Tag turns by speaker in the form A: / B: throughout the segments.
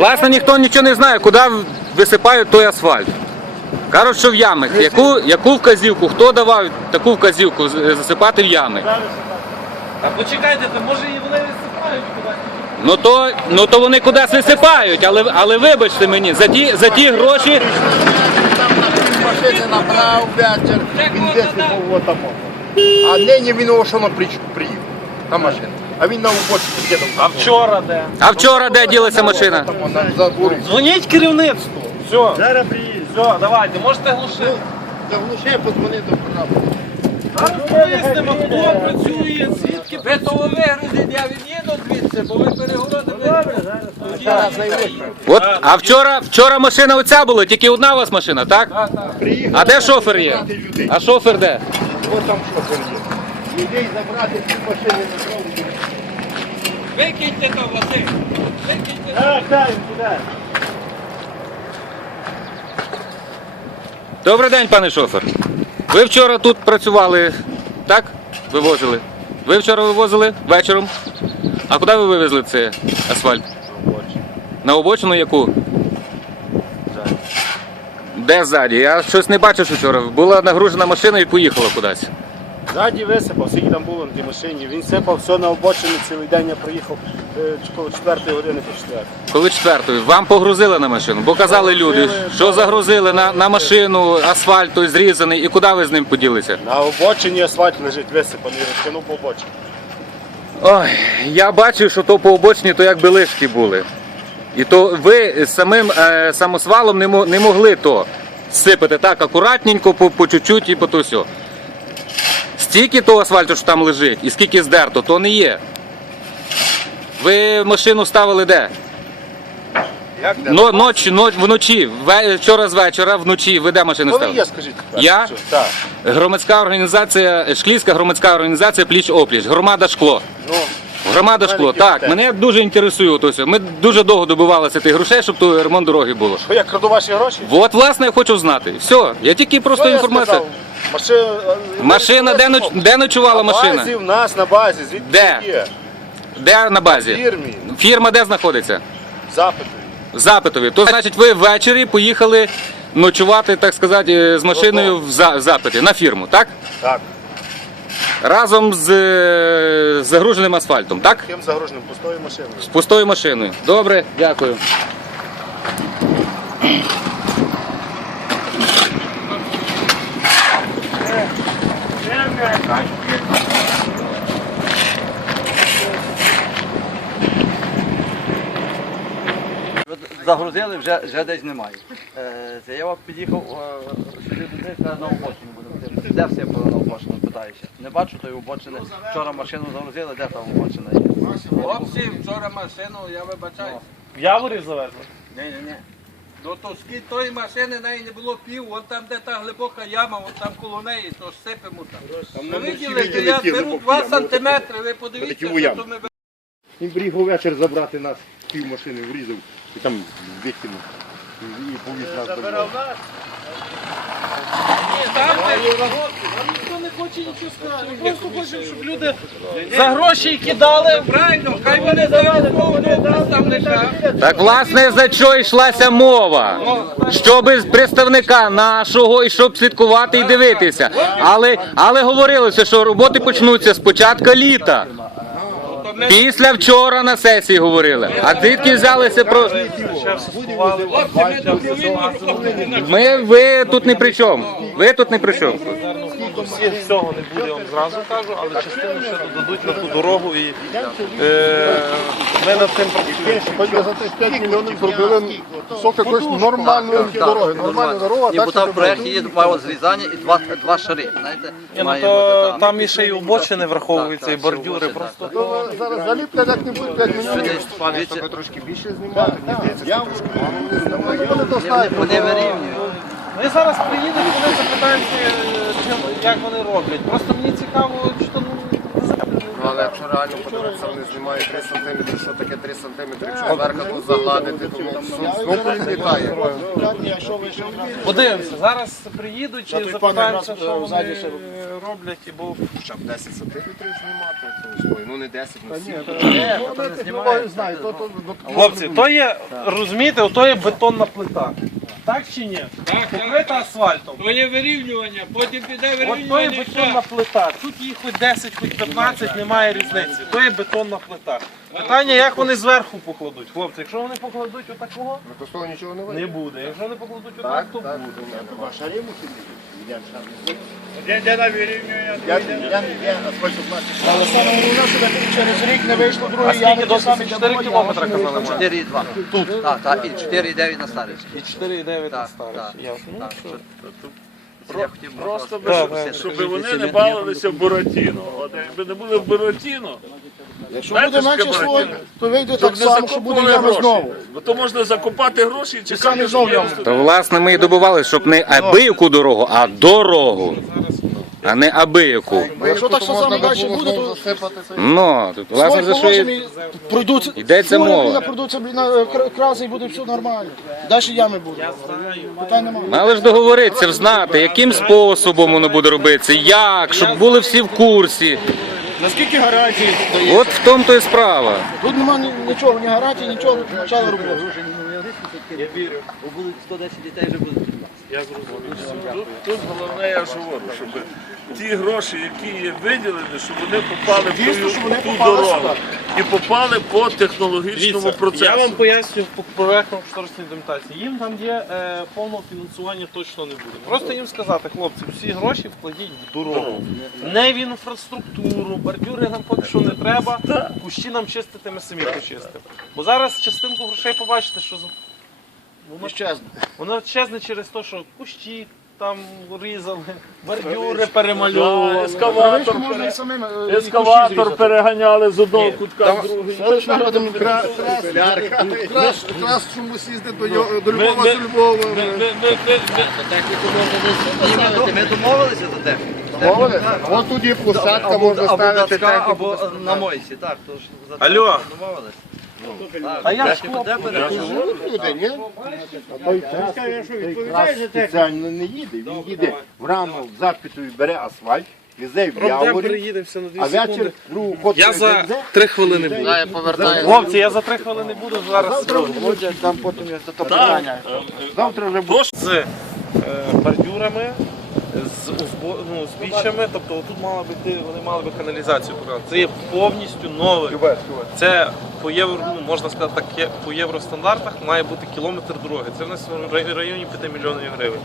A: Власне, ніхто нічого не знає, куди висипають той асфальт. Кажуть, що в ямах. Яку, яку вказівку, хто давав таку вказівку засипати в ями?
B: А почекайте, то може і вони висипають кудись.
A: Ну то, ну то вони кудись висипають, але, але вибачте мені, за ті, за ті гроші.
C: машини набрав вечір, він висипав от там. А нині він о, що приїхав, на машину. А він на уборці дідом.
B: А вчора де?
A: А вчора де ділася машина?
C: Там на.
B: Дзвоніть керівництву. Все. Зараз приїдь. Все, давайте, можете глушити.
C: Заглушай, подзвони до.
B: Зараз вияснимо, хто працює, звідки.
D: Ви вигрузіть, я від'їду звідси, бо ви перегородили.
A: От, а вчора, вчора машина оця була, тільки одна у вас машина, так? А де шофер є? А шофер де?
C: Ось там що є. Людей забрати, ці машини забрали.
D: Викиньте то, Василь. Викиньте то.
A: Добрий день, пане шофер. Ви вчора тут працювали, так? Вивозили. Ви вчора вивозили вечором. А куди ви вивезли цей асфальт? На обочину яку? Де ззаді? Я щось не бачив що вчора. Була нагружена машина і поїхала кудись.
E: Ззаді висипав, скільки там було на тій машині. Він сипав все на обочині цілий день. Я приїхав е, коло 4 години по 4.
A: Коли четвертою, вам погрузили на машину, бо казали люди, що загрузили на, на машину, асфальт той зрізаний, і куди ви з ним поділися?
E: На обочині асфальт лежить висипаний, розтягнув по обочині.
A: Ой, я бачив, що то по обочині, то якби лишки були. І то ви самим е, самосвалом не, мо- не могли то сипати так акуратненько, по, по чуть-чуть і по то все. Стільки того асфальту, що там лежить, і скільки здерто, то не є. Ви машину ставили де?
C: Як де?
A: Но, ночі, ноч, вночі, ве- вчора з вечора, вночі, ви де машину
E: Коли
A: ставили?
E: є, скажіть тепер?
A: Я?
E: Що? Так.
A: Громадська організація, Шклівська громадська організація Пліч Опліч, громада шкло.
E: Ну,
A: Громада шкло, так, мене дуже інтересує ото все. Ми дуже довго добивалися тих грошей, щоб то ремонт дороги було.
E: що я краду ваші гроші?
A: От, власне, я хочу знати. Все, я тільки просто
E: Що я
A: інформація.
E: сказав? Машина,
A: Машина, де, ноч... де ночувала
E: На
A: машина?
E: базі, в нас на базі, звідки
A: Де?
E: є?
A: Де на базі?
E: фірмі,
A: Фірма де знаходиться?
E: запити.
A: В Запитові. То значить, ви ввечері поїхали ночувати, так сказати, з машиною в За- в запиті на фірму, так?
E: Так.
A: Разом з е, загруженим асфальтом, так?
E: Ким загруженим пустою машиною.
A: З пустою машиною. Добре, дякую.
D: Загрузили, вже, вже десь немає. Е, Це я під'їхав е, сюди до на обочину будемо. Де все було на обочину, питаюся. Не бачу тої обочини. Вчора машину загрузили, де там обочина є?
F: Хлопці, вчора машину, я вибачаю.
B: В Яворів завезли.
F: Ні, ні, ні. До тоски тої машини неї не було пів, вон там, де та глибока яма, вон там коло неї, то ж сипемо там. Ви виділи, що я беру 2 сантиметри, ви подивіться, що то ми
C: Він приїхав вечір забрати нас, пів машини врізав і там викинув. І повіз нас до нього.
B: Там ніхто не хоче нічого сказати. Ми просто хочемо, щоб люди за гроші кидали.
F: Правильно, хай вони завели мовного представника.
A: Так, власне, за що йшлася мова? Щоб представника нашого і щоб слідкувати і дивитися. Але, але говорилося, що роботи почнуться з початку літа. Після вчора на сесії говорили. А звідки взялися про.
F: Ми
A: ви тут не при чому. Ви тут не при чому.
B: Всі всього не буде, я вам зразу кажу, але частину ще додадуть на ту дорогу і е, ми над цим працюємо.
C: За 35 мільйонів зробили сок якоїсь нормальної дороги. Нормальна дорога,
D: Ні, бо там в проєкті є мало зрізання і два, два шари. Знаєте,
B: Ні, ну то там і ще й обочини враховуються, і бордюри. Просто
C: То зараз заліплять як-небудь 5 мільйонів.
D: Дивіться,
C: Трошки більше знімати, мені здається, що трошки мало не знімати. Вони
D: вирівнюють.
B: Ми зараз приїдуть, вони запитають, е, чим, як вони роблять. Просто мені цікаво, що там
G: Але якщо реально подивитися, вони знімають 3 см, що таке 3 см, якщо зверху тут загладити, то ну, знову він літає.
B: Подивимося, зараз приїдуть запитаються,
E: пане
B: що вони е, роблять, і бо
G: Хоча б 10 см знімати, ну не 10, ну 7.
C: знаю, то, то, то,
B: Хлопці, то є, розумієте, то є бетонна плита. Так чи ні? Покрита асфальтом.
F: То є вирівнювання, потім піде
B: От то є
F: вирівнювання. і
B: бетонна плита. Тут їх хоч 10, хоч 15, немає різниці. То є бетонна плита. Питання, як вони зверху покладуть. Хлопці, якщо вони покладуть отакого,
G: То з того нічого не вийде.
B: не буде. Якщо вони покладуть отак, то буде.
E: Де, де на вирівнює?
C: я, я, я асфальтопластик.
E: Але саме головне, що через рік не вийшло
B: А
E: другий
B: скільки досить? 4 кілометри казали має.
D: 4,2. Тут? Так, так, і 4,9 на старості.
B: І 4,9 на
D: Так,
B: старості.
D: так,
B: Ясно. Ну,
D: так.
B: що?
D: Я хотів би
H: Просто би, щоб, щоб вони не балилися в Буратіно. От якби не були в Буратіно,
E: Якщо
H: Знаєте,
E: буде менше
H: що таке Буратіно?
E: то вийде так само, що буде
H: закопували
E: ями
H: гроші.
E: знову.
H: Бо то можна закопати гроші і
E: самі
H: чекати,
E: знову
H: що
E: яму.
A: То власне ми і добували, щоб не абияку дорогу, а дорогу. А не абияку.
E: Якщо так що саме далі буде, то.
A: Ну, тут власне за що і...
E: пройдуться.
A: Йдеться
E: фури,
A: мова.
E: блін, Пройдуться блін, на кра- краси і буде все нормально. Далі ями будуть. Питань немає.
A: Але ж договоритися, знати, яким способом воно буде робитися, як, щоб були всі в курсі.
E: Наскільки гарантії дає?
A: От в тому то і справа.
E: Тут немає нічого, ні гарантії, нічого, почали роботу.
D: Я вірю. Бо будуть 110 дітей вже будуть.
H: Я зрозумів. Тут, тут головне, я ж говорю, щоб ті гроші, які є виділені, щоб вони попали в
E: Дійсно,
H: ту,
E: вони
H: ту
E: попали
H: дорогу.
E: сюди.
H: І попали по технологічному
B: Дивіться,
H: процесу.
B: Я вам поясню по проектам кошторисної документації. Їм там є е, повного фінансування точно не буде. Просто їм сказати, хлопці, всі гроші вкладіть в дорогу. Не в інфраструктуру, бордюри нам поки що не треба, кущі нам чистити, ми самі почистимо. Бо зараз частинку грошей побачите, що з- воно,
E: Щезне.
B: воно чесне через те, що кущі там різали, бордюри
H: Да,
B: перемальовували.
H: ескаватор,
E: Можна і самим е, і кущі
H: ескаватор
E: зрізати.
H: переганяли з одного кутка в другий.
E: Селищна рада
C: Крас, крас чомусь їздить до, до
H: Ми-
C: Львова, з Львова.
H: Ми-
D: домовилися за те.
C: Мовили? Вон тут є посадка, можна
D: або
C: ставити техніку.
D: або е, на мойсі. Так, то ж за
B: Алло.
D: домовились.
B: А я ж?
C: Люди, ні? Той крас спеціально не їде, він їде в рану в запиту і бере асфальт, везе в яворі,
B: переїдемося на 2
C: а вечір другу
B: Я за. 3 хвилини буду. Хлопці, я за 3 хвилини буду зараз
C: Там потім є то питання. Завтра вже буде.
B: з е, бордюрами, з, узбо- ну, з бічами, тобто тут мала бути, вони мали би каналізацію показати. Це є повністю нове. Це по євро, ну, можна сказати так, є- по євростандартах має бути кілометр дороги. Це в нас в рай- районі 5 мільйонів гривень.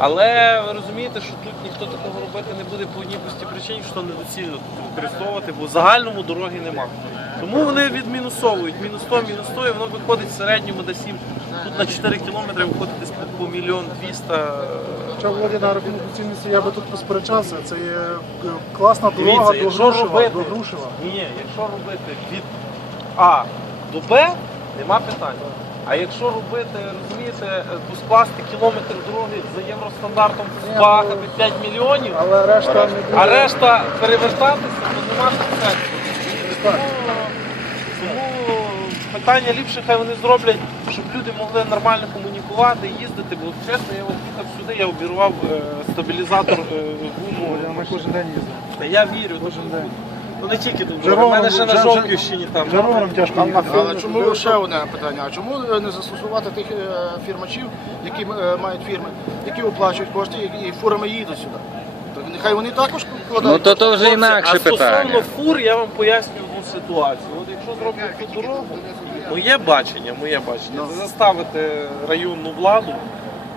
B: Але ви розумієте, що тут ніхто такого робити не буде по одній простій причині, що недоцільно тут використовувати, бо в загальному дороги нема. Тому вони відмінусовують. Мінус 100, мінус 100, і воно виходить в середньому десь 7. Тут на 4 кілометри виходить десь по, мільйон 200.
I: Що Володя на цінності, я би тут посперечався. Це є е, класна дорога до Грушева. До Грушева.
B: ні, якщо робити від А до Б, нема питань. А якщо робити, розумієте, е, то скласти кілометр дороги за євростандартом збагати 5 мільйонів,
I: Але решта
B: а решта перевертатися, то нема сенсу. Питання ліпше, хай вони зроблять, щоб люди могли нормально комунікувати, їздити, бо чесно, я от їхав сюди, я обірвав е, стабілізатор е, гуму.
I: Ми кожен день їздимо.
B: Та я вірю, кожен
I: день.
B: Ну не тільки тут,
I: Вже
B: в мене ще на
I: вже-
B: Жовківщині там.
I: Вже ровером тяжко їхати.
E: Але чому ще одне питання? А чому е, не застосувати тих е, фірмачів, які е, мають фірми, які оплачують кошти і, і фурами їдуть сюди? То нехай вони також вкладають.
A: Ну то то вже інакше
B: а стосовно
A: питання.
B: фур я вам поясню одну ситуацію. От якщо зроблять цю дорогу, моє бачення, моє бачення, це заставити районну владу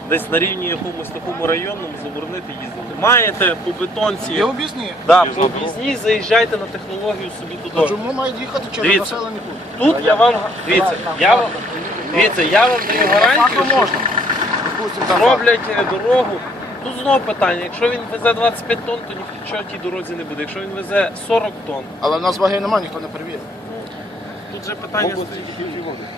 B: десь на рівні якомусь такому районному заборонити їздити. Маєте по бетонці,
E: Є об'ясні.
B: да, по об'їзній заїжджайте на технологію собі туди.
E: Чому мають їхати через
B: Дивіться.
E: населений пункт?
B: Тут я вам дивіться, я вам дивіться, я вам даю гарантію, що
E: можна. Допустим, так.
B: зроблять е, дорогу. Тут знову питання, якщо він везе 25 тонн, то нічого тій дорозі не буде. Якщо він везе 40 тонн,
E: Але в нас ваги немає, ніхто не перевірить.
B: Тут тут же питання стоїть.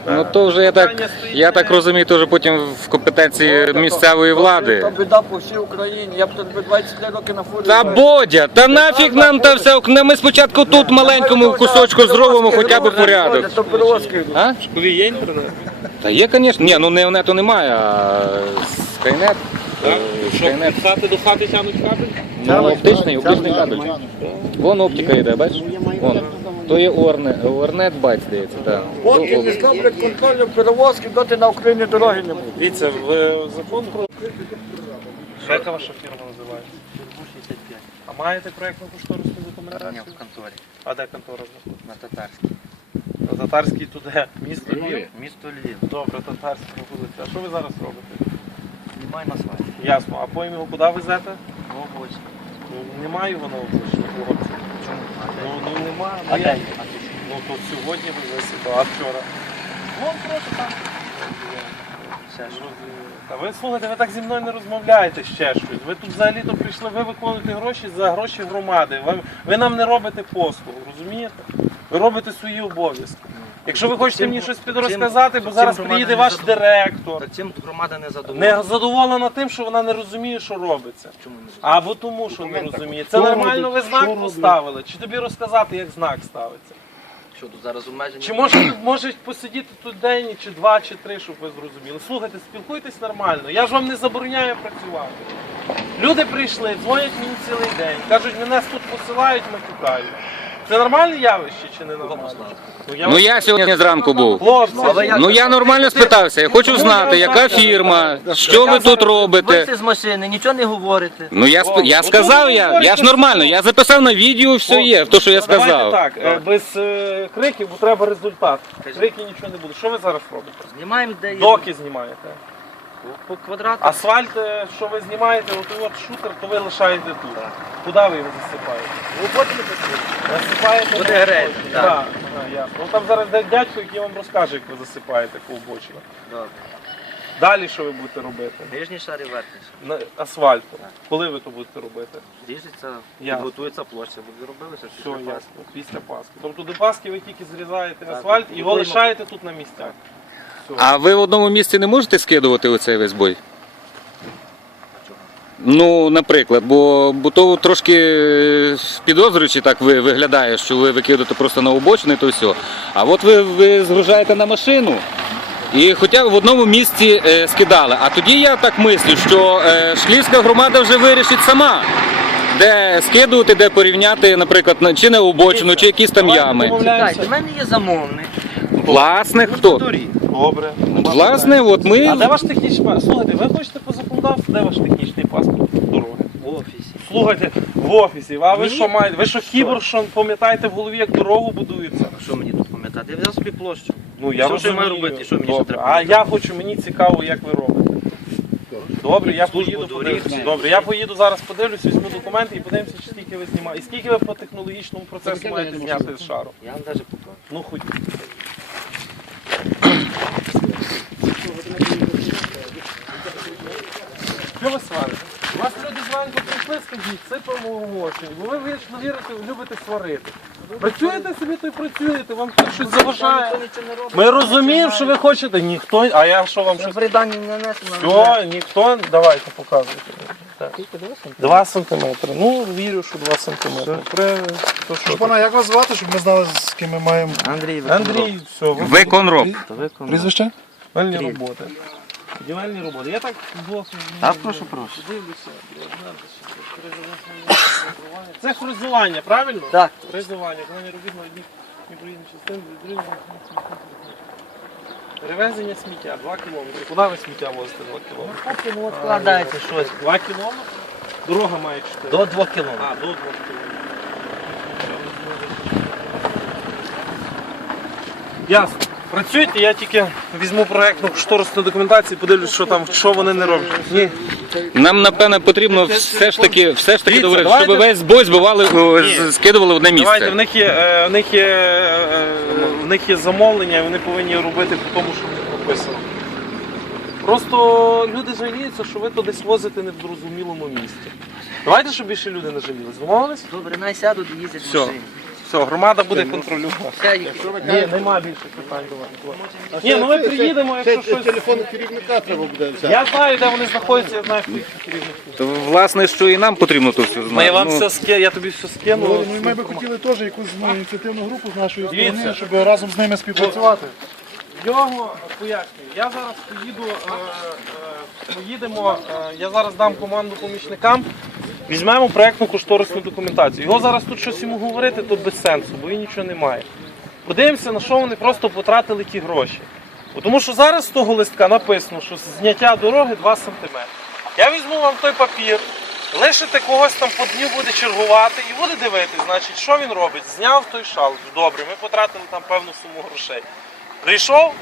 A: Ну то вже я так, я так розумію, то вже потім в компетенції місцевої
J: Та
A: влади.
J: біда по всій Україні. Я б тобі 23 роки на фурі.
A: Та Бодя, та нафіг нам та все, окна, ми спочатку тут маленькому кусочку зробимо хоча б порядок.
J: То перевозки йдуть.
A: А?
B: Тобі є інтернет?
A: Та є, звісно. Ні, ну не нету немає, а Skynet. е,
B: Що, писати до хати тягнуть кабель?
A: Ну, оптичний, оптичний кабель. Вон оптика йде, бачиш? Вон. То є Орне, Орнет байт, здається, так.
J: Поки не зроблять контрольну перевозки, доти на Україні дороги не буде.
B: Дивіться, в закон про... Що яка ваша фірма називається?
D: 65.
B: А маєте проєктну кошторисну
D: Ні, в конторі.
B: А де контора знаходиться?
D: На татарській.
B: На татарській туди. Місто Львів?
D: Місто Львів.
B: Добре, татарська вулиця. А що ви зараз робите?
D: Знімай на свайті.
B: Ясно. А потім його куди везете?
D: В області.
B: Ну, немає на.
D: Чому?
B: Ну, ну немає. Ну, я- Ну, то сьогодні ви везете, а вчора? Вон просто там.
D: Ж.
B: Та ви слухайте, ви так зі мною не розмовляєте ще щось. Ви тут взагалі-то прийшли, ви виконуєте гроші за гроші громади. Ви, ви нам не робите послугу, розумієте? Ви робите свої обов'язки. Якщо ви хочете мені щось підрозказати, бо зараз приїде ваш директор.
D: Та цим громада не задоволена.
B: Не задоволена тим, що вона не розуміє, що робиться.
D: Чому не?
B: Або тому, що не розуміє. Це нормально ви знак поставили. Чи тобі розказати, як знак ставиться?
D: Що тут зараз обмеження?
B: Чи може, може посидіти тут день, чи два, чи три, щоб ви зрозуміли. Слухайте, спілкуйтесь нормально. Я ж вам не забороняю працювати. Люди прийшли, дзвонять мені цілий день, кажуть, мене тут посилають, ми матюкають. Це нормальне явище чи не нормальне?
A: Ну я сьогодні зранку був.
B: Хлопці,
A: Ну я нормально спитався. Я хочу знати, яка фірма, що ви тут робите.
D: Вийти з машини, нічого не говорите.
A: Ну я сп- я сказав, я, я ж нормально, я записав на відео, все є, то що я
B: Давайте
A: сказав.
B: так, е, без е, криків, бо треба результат. Крики нічого не буде. Що ви зараз робите?
D: Знімаємо, де є
B: Доки знімаєте.
D: По квадрату.
B: Асфальт, е, що ви знімаєте, от от шутер, то ви лишаєте тут. Куди ви його засипаєте?
D: Ви посилите.
B: Засипаєте
D: Буде
B: на
D: так.
B: Так, ясно. Ну там зараз де дядько, який вам розкаже, як ви засипаєте по обочину.
D: Добре.
B: Далі що ви будете робити?
D: Нижній шар і верхній шар.
B: На асфальту. Коли ви то будете робити?
D: Ріжеться,
B: Ясно.
D: підготується площа, буде робилося.
B: Все, ясно. Після Пасхи. Тобто до Пасхи ви тільки зрізаєте асфальт і його лишаєте тут на місцях.
A: А ви в одному місці не можете скидувати оцей весь бой? Ну, наприклад, бо, бо то трошки підозрюючи так ви, виглядає, що ви викидаєте просто на обочини, то все. А от ви, ви згружаєте на машину. І хоча в одному місці е, скидали. А тоді я так мислю, що е, Шлівська громада вже вирішить сама, де скидувати, де порівняти, наприклад, на- чи на обочину, чи якісь там ями.
D: Чекайте, в мене є замовник.
A: Власне, хто?
D: Дорі.
B: Добре.
A: Власне, от ми.
B: А де ваш технічний паспорт? Слухайте, ви хочете по законодавству, де ваш технічний паспорт дороги?
D: В офісі.
B: Слухайте, в офісі, а ви що маєте? Ви що кібер, що пам'ятаєте в голові, як дорогу будується?
D: А Що мені тут пам'ятати? Я взяв собі площу.
B: Ну я
D: Що ж я маю
B: розумію.
D: робити? Що мені ще
B: Добре.
D: треба
B: А я хочу, мені цікаво, як ви робите. Добре, я поїду
D: доріг.
B: подивлюся. Добре, я поїду зараз подивлюсь, візьму документи і подивимося, чи скільки ви знімаєте. І скільки ви по технологічному процесу маєте зняти з шару.
D: Я вам навіть покажу.
B: Ну хоч. Що ви сварите? У вас люди зранку прийшли, скажіть, сипемо в бо ви вічно вірите, любите сварити. Працюєте собі, то й працюєте, вам тут щось заважає. Ми розуміємо, що ви хочете. Ніхто, а я що вам щось.
D: Придані не несено.
B: Все, ніхто, давайте показуйте. Так. Два сантиметри. Ну, вірю, що два сантиметри. При... То що
I: Пана, як вас звати, щоб ми знали, з ким ми маємо
D: Андрій,
B: Андрій, все,
A: Виконроб.
I: прізвище?
B: Будівельні роботи. Будівельні роботи. Я так було.
D: Так, прошу, прошу.
B: Дивлюся. Це фрезування, правильно?
D: Так.
B: Фрезування, коли не робіть на одній непроїзній частині, відрізання Перевезення сміття 2 кілометри. Куди ви сміття возите 2 кілометри?
D: Ну, от складається щось.
B: 2 кілометри? Дорога має 4.
D: До 2 кілометрів.
B: А, до 2 кілометрів. Ясно. Працюйте, я тільки візьму проєктну кошторисну документацію, подивлюсь, що там, що вони не роблять. Ні.
A: Нам напевне потрібно все ж таки, все ж таки
B: Дивіться,
A: договорити,
B: давайте-
A: щоб весь бой збивали, о, з- скидували в одне
B: Давайте, в
A: місце.
B: них є, е, в них є, е, в них є замовлення, і вони повинні робити по тому, що в них написано. Просто люди жаліються, що ви то десь возите не в зрозумілому місці. Давайте, щоб більше люди не жалілись. Домовились?
D: Добре, най сядуть і їздять в
B: Все.
D: машині.
B: Все, громада буде контролювати. Ні, нема більше питань до вас. Ні, ну ми приїдемо, якщо щось.
C: Телефон керівника треба буде взяти.
B: Я знаю, де вони знаходяться, я знаю, хто їх керівник.
A: То, власне, що і нам потрібно то все знати.
B: Ми вам
A: Ну,
B: все ски... я тобі все скину.
I: Ну і ми би хотіли теж якусь ну, ініціативну групу з нашої сторони, щоб разом з ними співпрацювати.
B: Його пояснюю. Я зараз поїду, е, е, поїдемо, е, я зараз дам команду помічникам. Візьмемо проєктну кошторисну документацію. Його зараз тут щось йому говорити, то без сенсу, бо він нічого не має. Подивимося, на що вони просто потратили ті гроші. Тому що зараз з того листка написано, що зняття дороги 2 см. Я візьму вам той папір, лишите когось там по дню буде чергувати і буде дивитись, значить, що він робить. Зняв той шал. Добре, ми потратили там певну суму грошей. Прийшов,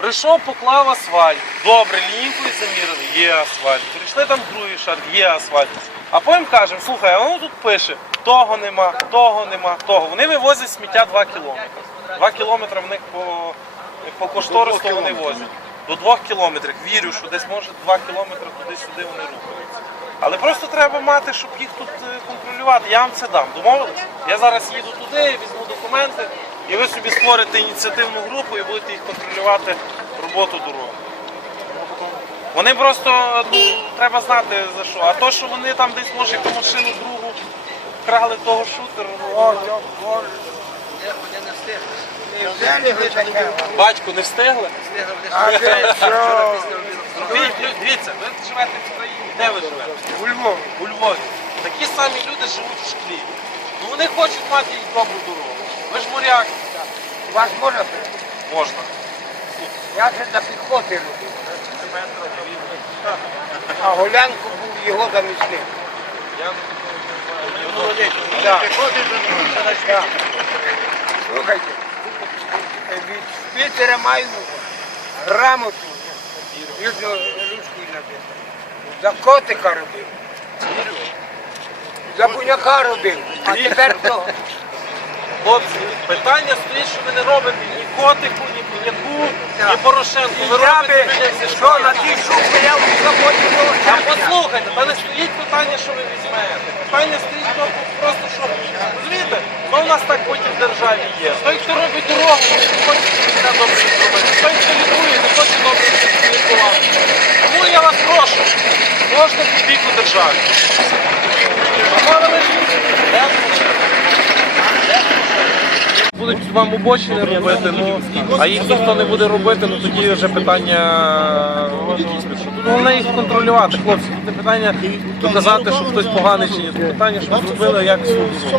B: прийшов, поклав асфальт. Добре, лінійкою замірили, є асфальт. Прийшли там другий шар, є асфальт. А потім кажемо, слухай, а воно тут пише, того нема, того нема, того. Вони вивозять сміття 2 кілометри. 2 кілометри в них по, по кошторису вони возять. До 2 кілометрів. Вірю, що десь може 2 кілометри туди-сюди вони рухаються. Але просто треба мати, щоб їх тут е, контролювати. Я вам це дам. Домовились? Я зараз їду туди, візьму документи, і ви собі створите ініціативну групу і будете їх контролювати роботу дороги. Вони просто ну, треба знати за що. А то, що вони там десь може яку машину другу вкрали того шутера, ну, батько не встигли. Зробіть, лю- дивіться, ви живете в країні. Де ви живете? У Львові. У Львові. Такі самі люди живуть в шклі. Ну вони хочуть мати добру дорогу. Ви ж моряки.
J: Вас можна?
B: Можна.
J: Я вже на підходи робив. А Голянко був його замісник. Так. Так. Слухайте, від Пітера маю грамоту вірно ручкою написано. За котика робив. За буняка робив. А тепер хто?
B: Хлопці, питання стоїть, що ви не робите ні котику, ні піняку, ні Порошенку. Ви
J: Я
B: робите
J: би що на тій шубі я в заводі
B: Та послухайте, та не стоїть питання, що ви візьмете. Питання стоїть то просто, що розумієте, ну у нас так потім в державі є. Той, хто робить дорогу, не хоче все добре зробити. Той, хто лікує, не хоче добре лікувати. Тому я вас прошу, кожну копійку державі. Домовились? Будуть вам обочини робити, ну, а їх ніхто не буде робити, ну тоді вже питання. Ну, Головне їх контролювати, хлопці. Тут не питання доказати, що хтось поганий чи ні. Тут питання, щоб зробили як
I: Що
B: суд.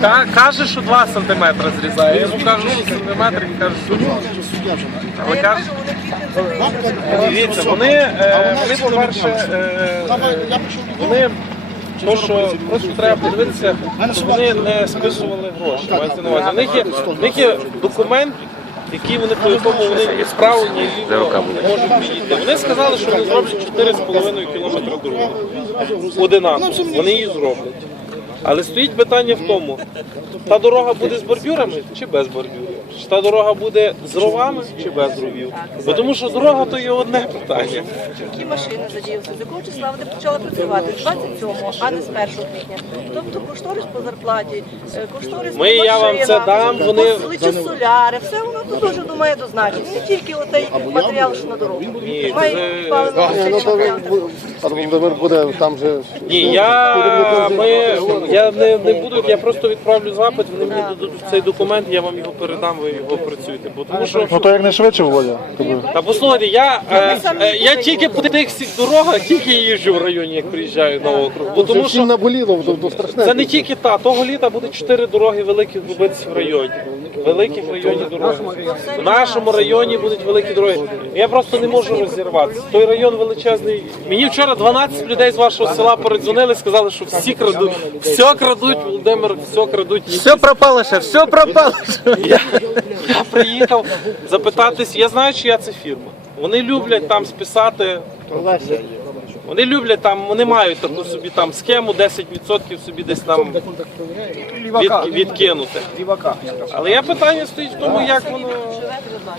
B: Ка- Каже, що 2 см зрізає. Я йому кажу, що сантиметр, він каже, що 2.
I: Суддя вже не.
B: Але каже, дивіться, вони, е, вони по-перше, е, вони то, що просто треба подивитися, щоб вони не списували гроші. Мається на увазі. У них є, в них є документ, який вони по якому вони справу, ні ліво не можуть підійти. Вони сказали, що вони зроблять 4,5 кілометра дороги. Одинаково. Вони її зроблять. Але стоїть питання в тому, та дорога буде з бордюрами чи без бордюрів? Чи та дорога буде з ровами чи без ровів? Бо тому що дорога то є одне питання.
K: Які машини задіялися, з якого числа вони почали працювати? З 27-го, а не з 1 квітня. Тобто кошторис по зарплаті, е, кошторис
B: Ми,
K: по
B: я вам це
K: машинам,
B: дам, вони-
K: посиличі соляри, все воно тут дуже думає дозначить. Не тільки отей матеріал, що на дорогу.
B: Ні,
K: Має
B: це-
K: матеріал.
G: Володимир буде там же.
B: Ні, я, ми, я не, не буду, я просто відправлю запит, вони мені дадуть цей документ, я вам його передам, ви його працюєте. Бо тому що
I: Ну то як не швидше, Володя. Тобі.
B: Та послухайте, я, е, е, я тільки по тих всіх дорогах, тільки їжджу в районі, як приїжджаю на округ. Бо тому що
G: наболіло, до, до страшне.
B: це не тільки та, того літа буде чотири дороги великих робитися в районі. Великих районів дороги. В нашому районі будуть великі дороги. Я просто не можу розірватися. Той район величезний. Мені вчора 12 людей з вашого села передзвонили, сказали, що всі крадуть. Все крадуть, Володимир, все крадуть.
A: Все пропало ще, все пропало.
B: Я, я приїхав запитатись, я знаю, чия це фірма. Вони люблять там списати Вони люблять там, вони мають таку собі там схему, 10% собі десь там від, відкинути. Але я питання стоїть в тому, як воно.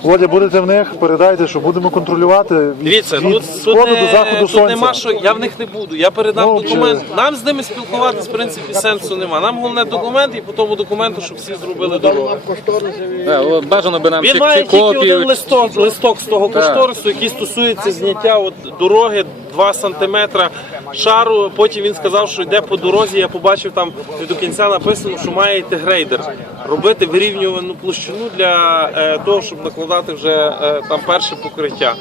I: Володя, будете в них, передайте, що будемо контролювати від,
B: Дивіться,
I: від
B: тут, тут,
I: сходу
B: не,
I: до заходу
B: тут
I: сонця.
B: нема що, я в них не буду. Я передам
I: Ну,
B: документ.
I: чи-
B: Нам з ними спілкуватись, в принципі, сенсу нема. Нам головне документ і по тому документу, щоб всі зробили дорогу.
A: От бажано би нам
B: Він
A: чи,
B: має
A: чи
B: тільки
A: копію.
B: один листок, листок з того кошторису, який стосується зняття от дороги 2 сантиметра шару. Потім він сказав, що йде по дорозі. Я побачив там до кінця написано, що має йти грейдер. Робити вирівнювану площину для е, того, щоб накладати вже е, там перше покриття.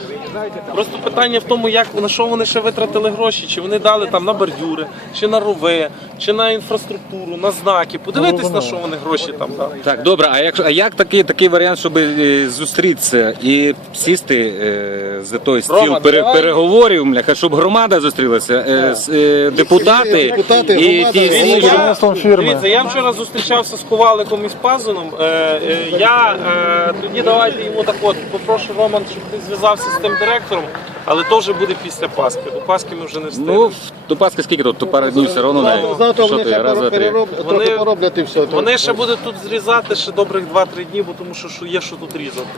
B: Просто питання в тому, як на що вони ще витратили гроші, чи вони дали там на бордюри, чи на рови, чи на інфраструктуру, на знаки. Подивитись на що вони гроші там дали.
A: Так, добре, а якщо а як такий такий варіант, щоб е, зустрітися і сісти е, за той стіл
B: Рома,
A: пере-
B: давай.
A: переговорів, мляха, щоб громада зустрілася, е, е, депутати,
I: Депутати,
A: і ті
B: дивіться, я вчора зустрічався з Коваликом і з Пазаном. Е, е, я е, тоді давайте йому так от попрошу Роман, щоб ти зв'язався з тим директором, але то вже буде після Пасхи. До Пасхи ми вже не встигнемо.
A: Ну, до Пасхи скільки тут? То пару днів все одно не. Що
E: вони
A: ти,
E: ще
A: раз, два, три.
E: перероблять,
B: Вони-
E: пороблять і все.
B: Вони ще будуть тут зрізати ще добрих 2-3 дні, бо тому що що є що тут різати.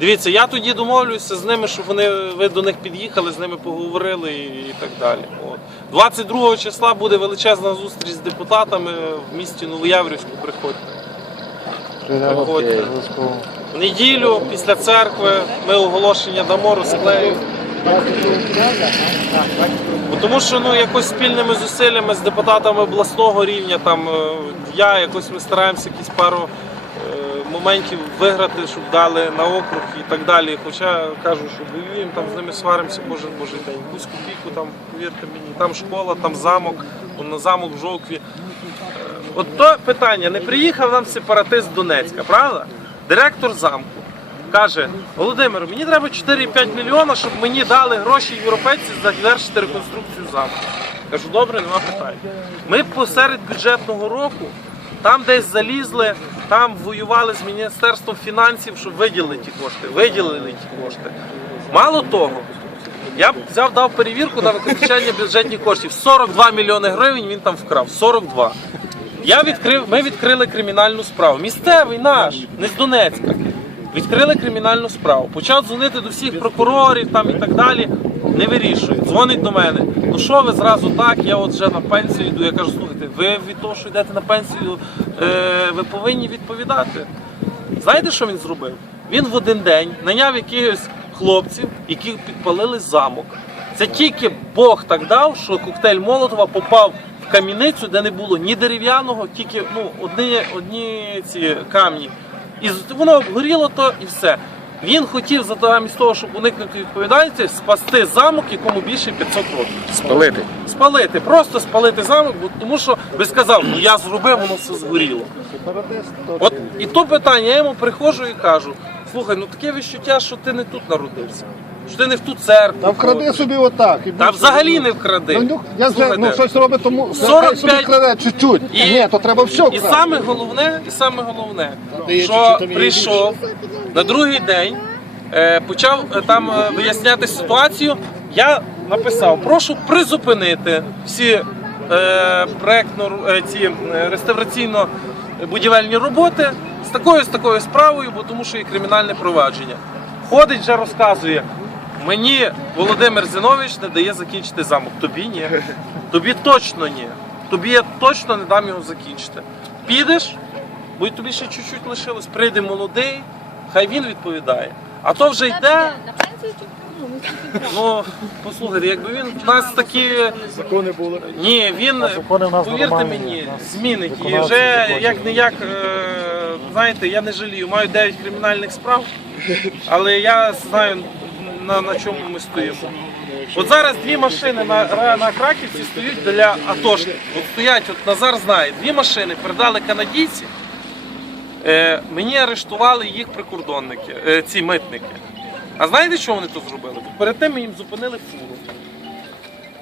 B: Дивіться, я тоді домовлюся з ними, щоб вони ви до них під'їхали, з ними поговорили і, і так далі. От. 22 числа буде величезна зустріч з депутатами в місті Новояврівську. Приходьте. Приходьте. В неділю після церкви ми оголошення дамо, розклею. Тому що ну якось спільними зусиллями з депутатами обласного рівня, там е, я якось ми стараємося якісь пару е, моментів виграти, щоб дали на округ і так далі. Хоча кажу, що воюємо, там з ними сваримося кожен божий день. Якусь копійку там, повірте мені, там школа, там замок, на замок в Жовкві. От то питання, не приїхав нам сепаратист з Донецька, правда? Директор замку каже: Володимир, мені треба 4-5 мільйона, щоб мені дали гроші європейці завершити реконструкцію замку. Кажу, добре, нема питань. Ми посеред бюджетного року там десь залізли, там воювали з Міністерством фінансів, щоб виділили ті кошти. Виділили ті кошти. Мало того, я б взяв дав перевірку на використання бюджетних коштів. 42 мільйони гривень він там вкрав. 42. Я відкрив, ми відкрили кримінальну справу. Місцевий наш, не з Донецька. Відкрили кримінальну справу. Почав дзвонити до всіх прокурорів там і так далі. Не вирішує. Дзвонить до мене. Ну що ви зразу так? Я от вже на пенсію йду. Я кажу, слухайте, ви від того, що йдете на пенсію, е, ви повинні відповідати. Знаєте, що він зробив? Він в один день наняв якихось хлопців, які підпалили замок. Це тільки Бог так дав, що коктейль Молотова попав кам'яницю, де не було ні дерев'яного, тільки ну, одні, одні ці камні. І воно обгоріло то і все. Він хотів за замість того, щоб уникнути відповідальності, спасти замок, якому більше 500 років.
A: Спалити.
B: Спалити, просто спалити замок, бо тому що би сказав, ну я зробив, воно все згоріло. От і то питання, я йому приходжу і кажу: слухай, ну таке відчуття, що ти не тут народився, що ти не в ту церкву.
E: Та вкради
B: ходиш.
E: собі отак. і
B: Та
E: більше
B: взагалі
E: не
B: вкради.
E: Ну, я вже,
B: Слухайте,
E: ну щось робить, тому
B: 45
E: хай собі краде чуть-чуть.
B: І-
E: Ні, то треба все
B: І саме головне, і саме головне,
E: Дає
B: що
E: чуть-чуть, там є
B: прийшов на другий день, е, почав е, там е, виясняти ситуацію. Я написав: прошу призупинити всі е, проектно е, ці е, реставраційно-будівельні роботи з такою з такою справою, бо тому що є кримінальне провадження. Ходить вже розказує. Мені Володимир Зинович не дає закінчити замок. Тобі ні. Тобі точно ні. Тобі я точно не дам його закінчити. Підеш, бо й тобі ще чуть-чуть лишилось, прийде молодий, хай він відповідає. А то вже йде. Ну, послухайте, якби він в нас такі.
E: Закони були.
B: Ні, він,
I: закони в нас
B: повірте
I: нормальні,
B: мені,
I: у нас
B: змінить. І
I: виконавці
B: вже як не як, знаєте, я не жалію. Маю 9 кримінальних справ, але я знаю на, на чому ми стоїмо. От зараз дві машини на, на Краківці стоять для атошників. От стоять, от Назар знає, дві машини передали канадійці. Е, мені арештували їх прикордонники, е, ці митники. А знаєте, що вони тут зробили? Перед тим ми їм зупинили фуру.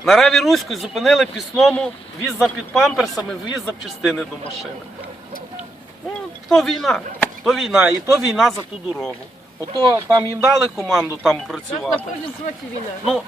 B: На Раві Руської зупинили пісному віз за під памперсами, віз запчастини до машини. Ну, то війна. То війна, і то війна за ту дорогу. Ото там їм дали команду там працювати.
K: кожному кроці війна.
B: Ну,